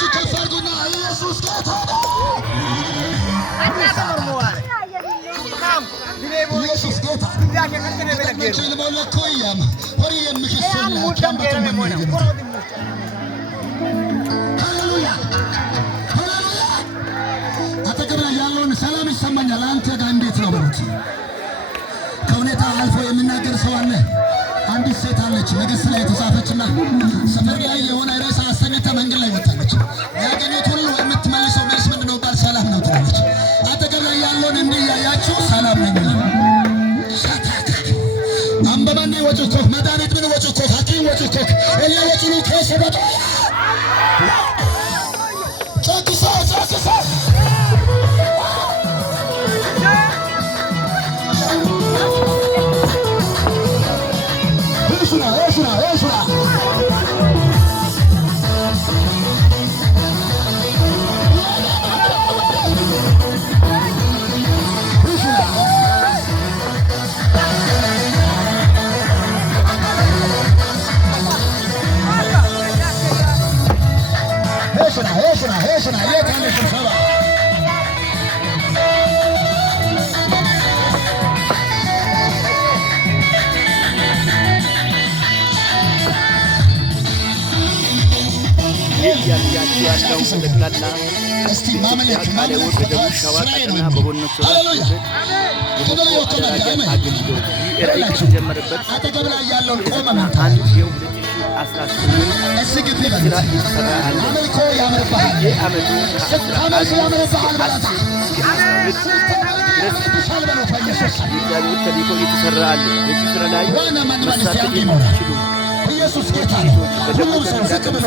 እጆቻችሁ ከፍ አድርጉና ኢየሱስ ጌታ ነው። ኢየሱስ ጌታ ችል ሞለኮያም ሆሪ የምከሰል ሃሌሉያ ሃሌሉያ። አጠገብ ላይ ያለውን ሰላም ይሰማኛል አንተ ጋር እንዴት ነው በሉት። ከሁኔታ አልፎ የሚናገር ሰው አለ። አንዲት ሴት አለች ነገሥት ላይ የተጻፈችና ሰፈር ላይ የሆነ ርዕስ አስተኝታ መንገድ ላይ ወጣለች። ያገኙት ሁሉ የምትመልሰው መልስ ምንድነው? ባል ሰላም ነው ትላለች። አጠገብ ላይ ያለውን እንዲህ ያያችሁ ሰላም ነኝ አምበማኔ ወጭኮ መድኃኒት ምን ወጭኮ ሐኪም ወጭኮ እኔ ወጭኑ ከሰበጣ ጨክሳ እስቲ ማመለክ ሸዋና በቦኖቹ ጀመረበት አጠገብ ላይ ያለውን ቆመ አንድ ኢየሱስ ጌታ ነው። ሁሉም ሰው ዝቅ ብሎ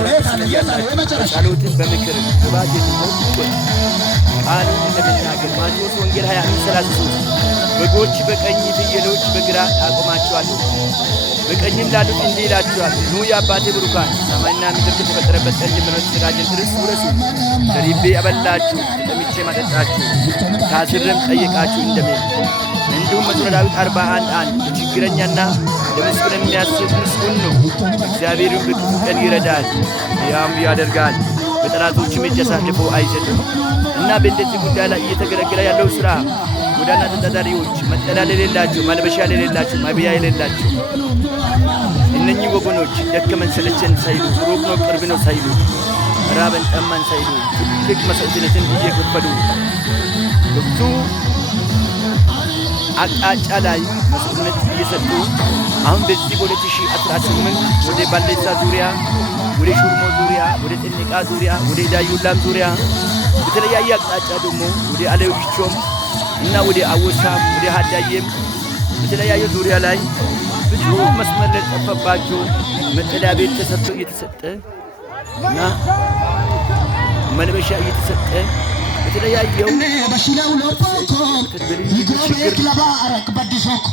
የመጨረሻ ጸሎትን በምክር ግባት የትሞት ቃል እንደምናገር ማቴዎስ ወንጌል 20:33 በጎች በቀኝ ፍየሎች በግራ አቆማቸዋለሁ፣ በቀኝም ላሉት እንዲህ ይላቸዋል፣ ኑ የአባቴ ብሩካን ሰማይና ምድር ከተፈጠረበት ቀን ጀምሮ የተዘጋጀን ርስት ውረሱ። ተርቤ አበላችሁ፣ ተጠምቼ አጠጣችሁ፣ ታስሬም ጠየቃችሁ እንደሚል እንዲሁም መዝሙረ ዳዊት 41:1 ለችግረኛና ለምስኪን የሚያስብ ምስጉን ነው፣ እግዚአብሔርን በክፉ ቀን ይረዳል፣ ያም ያደርጋል፣ በጠላቶችም እጅ አሳልፎ አይሰጥም። እና በእንደዚህ ጉዳይ ላይ እየተገለገለ ያለው ሥራ ጎዳና ተዳዳሪዎች፣ መጠለያ የሌላቸው፣ መልበሻ የሌላቸው፣ ማብያ የሌላቸው እነኚህ ወገኖች ደከመን ሰለቸን ሳይሉ፣ ሩቅ ነው ቅርብ ነው ሳይሉ፣ ራበን ጠማን ሳይሉ ትልቅ መስዋዕትነትን እየከፈሉ ብዙ አቅጣጫ ላይ መስዋዕትነት እየሰጡ አሁን በዚህ በ2018 ወደ ባሌሳ ዙሪያ፣ ወደ ሹርሞ ዙሪያ፣ ወደ ጥንቃ ዙሪያ፣ ወደ ዳዩላም ዙሪያ በተለያየ አቅጣጫ ደግሞ ወደ አለዊቾም እና ወደ አወሳም ወደ ሀዳየም በተለያየ ዙሪያ ላይ ብዙ መስመር ለጠፋባቸው መጠለያ ቤት ተሰርቶ እየተሰጠ እና መልበሻ እየተሰጠ በተለያየው በሽላው ለፖኮ ይግረቤክ ለባረክ በዲሶክ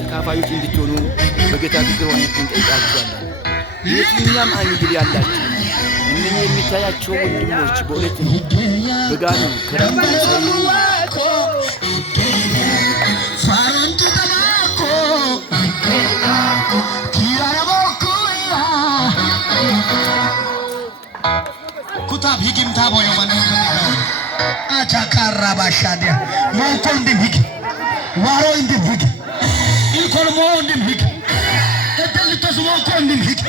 ተካፋዮች እንድትሆኑ በጌታ ፍቅር ሆነን እንጠይቃችኋለን። የትኛም አንግል ያላችሁ እነኚህ የሚታያቸው ወንድሞች በእውነት ነው በጋኑ ከረምት ሳይሉ ኩታብ ሂጊም ታቦ የሆነ አቻካራ ባሻዲያ ሞቶ እንድምሂግ ዋሮ እንድምሂግ ኢኮልሞ እንድምሂግ እደልተስሞ እኮ እንድምሂግ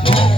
ይገኛል።